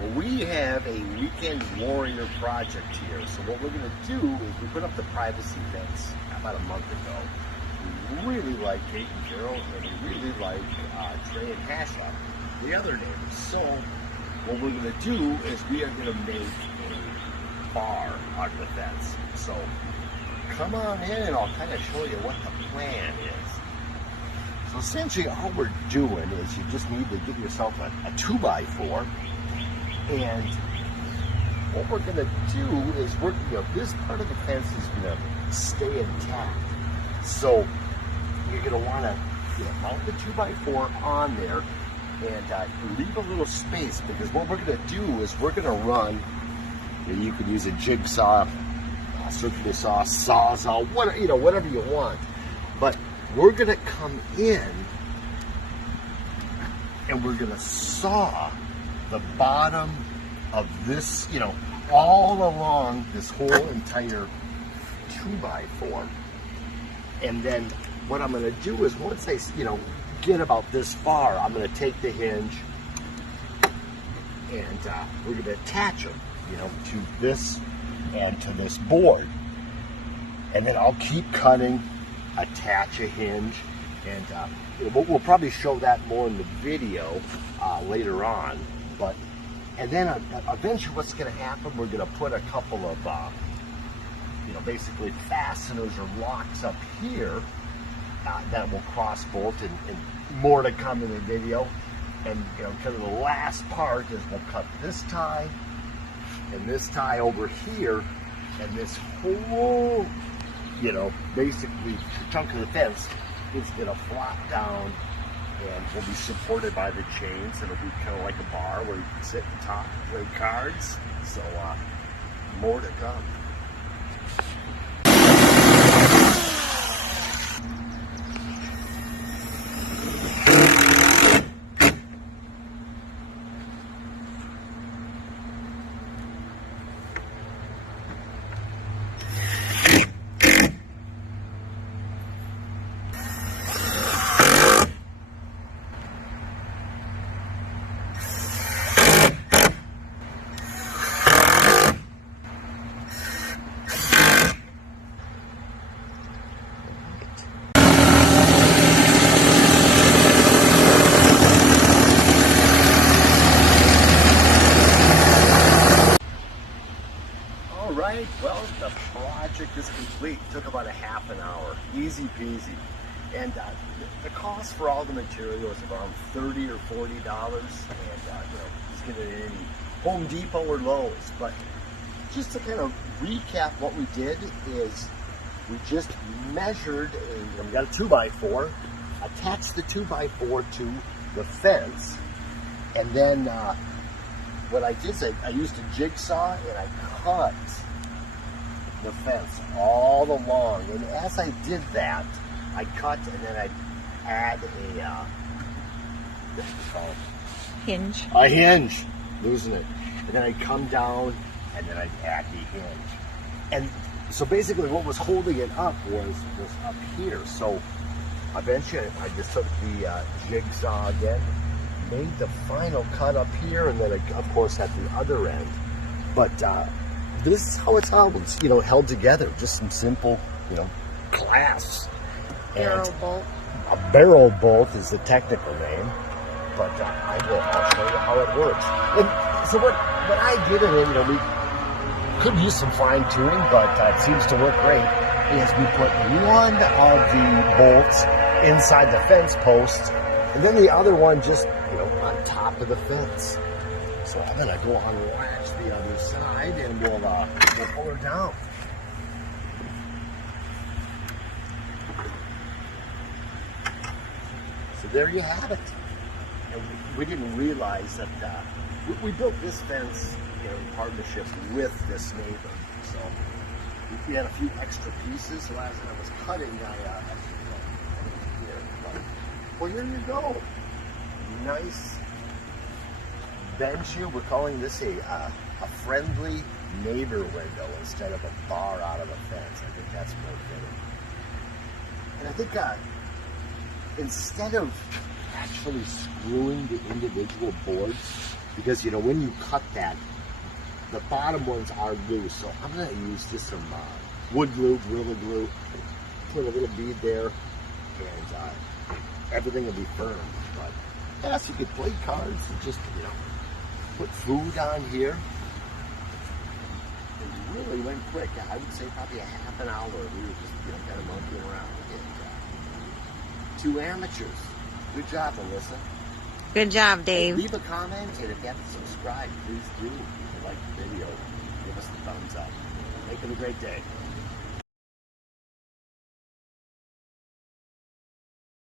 Well, we have a weekend warrior project here. So what we're going to do is we put up the privacy fence about a month ago. We really like Kate and Gerald, and we really like Trey and Hasha, the other neighbors. So what we're going to do is we are going to make a bar out of the fence. So come on in and I'll kind of show you what the plan is. So essentially all we're doing is you just need to get yourself a 2x4, and what we're going to do is this part of the fence is going to stay intact. So you're going to want to mount the 2x4 on there and leave a little space, because what we're going to do is we're going to run, you could use a jigsaw, circular saw, sawzall, whatever you want. But we're going to come in and we're going to saw the bottom of this, all along this whole entire 2x4. And then what I'm going to do is once I, get about this far, I'm going to take the hinge and we're going to attach them, to this and to this board. And then I'll keep cutting, attach a hinge, and we'll probably show that more in the video later on. And then eventually what's going to happen, we're going to put a couple of, basically fasteners or locks up here that will cross bolt, and more to come in the video. And kind of the last part is we'll cut this tie and this tie over here, and this whole, basically chunk of the fence is going to flop down and will be supported by the chains. It'll be kind of like a bar where you can sit and talk and play cards. So more to come. Well, the project is complete. It took about a half an hour, easy peasy. And the cost for all the material is around $30 or $40. And just get it in any Home Depot or Lowe's. But just to kind of recap, what we did is we just measured, we got a 2x4, attached the 2x4 to the fence, and then what I did is I used a jigsaw and I cut the fence all along. And as I did that, I cut and then I'd add hinge. A hinge, losing it. And then I'd come down and then I'd add the hinge. And so basically what was holding it up was up here. So eventually I just took the jigsaw again, made the final cut up here, and then of course at the other end. But this is how it's all, held together. Just some simple, clasps. Barrel bolt. A barrel bolt is the technical name, but I'll show you how it works. And so what I did in it, we could use some fine tuning, but it seems to work great, is we put one of the bolts inside the fence post, and then the other one just, on top of the fence. So I'm gonna go unlatch the other side and we'll pull her down. So there you have it. And we didn't realize that we built this fence in partnership with this neighbor. So we had a few extra pieces. So as I was cutting, well, here you go. Nice bench here. We're calling this a friendly neighbor window instead of a bar out of a fence. I think that's more fitting. And I think instead of actually screwing the individual boards because you know when you cut that, the bottom ones are loose. So I'm gonna use just some wood glue, Gorilla Glue, put a little bead there, and everything will be firm. But yes, you could play cards and just put food on here. It really went quick. I would say probably a half an hour. We were just kind of monkeying around. And, 2 amateurs. Good job, Alyssa. Good job, Dave. Leave a comment, and if you haven't subscribed, please do. If you like the video, give us the thumbs up. Make it a great day.